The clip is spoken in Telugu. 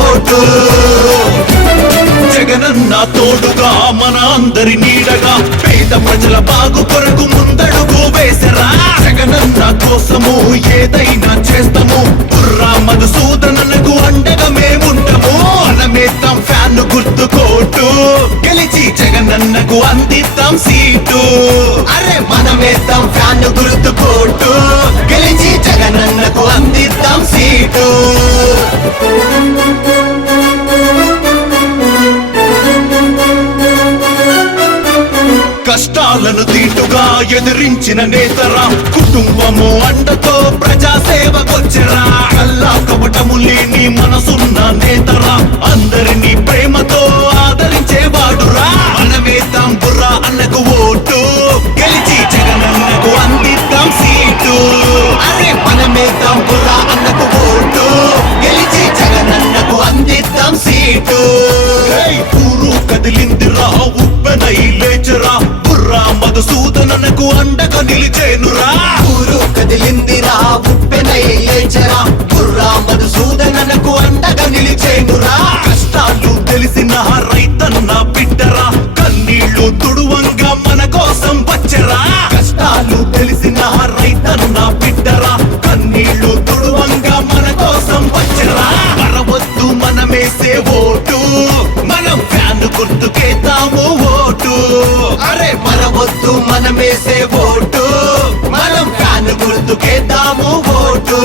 ఓటు. జగనన్న తోడుగా మన అందరి నీడగా పేద ప్రజల బాగు కొరకు ముందడుగు వేసరా. జగనన్న కోసము ఏదైనా చేస్తాము. బుర్రా మధుసూదనకు అండగా మేముంటాము. మనమేద్దాం ఫ్యాన్ గుర్తు కోటు, గెలిచి జగనన్నకు అందిద్దాం సీటు. అరే మనమేద్దాం ఫ్యాన్ గుర్తు కోటు, గెలిచి జగనన్నకు అందిద్దాం సీటు. కష్టాలను దీటుగా ఎదిరించిన నేతరా. కుటుంబము అండతో ప్రజాసేవకొచ్చరా. కల్లా కపటము లేని మనసున్న నేతరా. అందరినీ ప్రేమతో ఆదరించేవాడురా. మనమేద్దాం బుర్రా అన్నకు ఓటు, గెలిచి జగనన్నకు అందిద్దాం సీటు. అరే మనమేద్దాం బుర్రా అన్నకు ఓటు, గెలిచి జగనన్నకు అందిద్దాం సీటు. ఊరు కదిలిందిరా, ఉప్పెనై లేచరా. బుర్రా మధుసూదనకు అండగా నిలిచేనురా. ఊరు కదిలిందిరా, ఉప్పెనై లేచరా. బుర్రా మధుసూదనకు అండగా నిలిచేనురా. కష్టాలు తెలిసిన రైతన్న బిడ్డరా. కన్నీళ్లు తుడువంగా మన కోసం వచ్చరా. కష్టాలు తెలిసిన రైతన్న బిడ్డరా. కన్నీళ్లు తుడువంగా మన కోసం వచ్చరా. మరవద్దు మనమేసే ఓటు, మనం ఫ్యాన్ గుర్తుకేద్దాము ఓటు. అరే మరవద్దు మనమేసే ఓటు, మనం ఫ్యాన్ గుర్తుకేద్దాము ఓటు.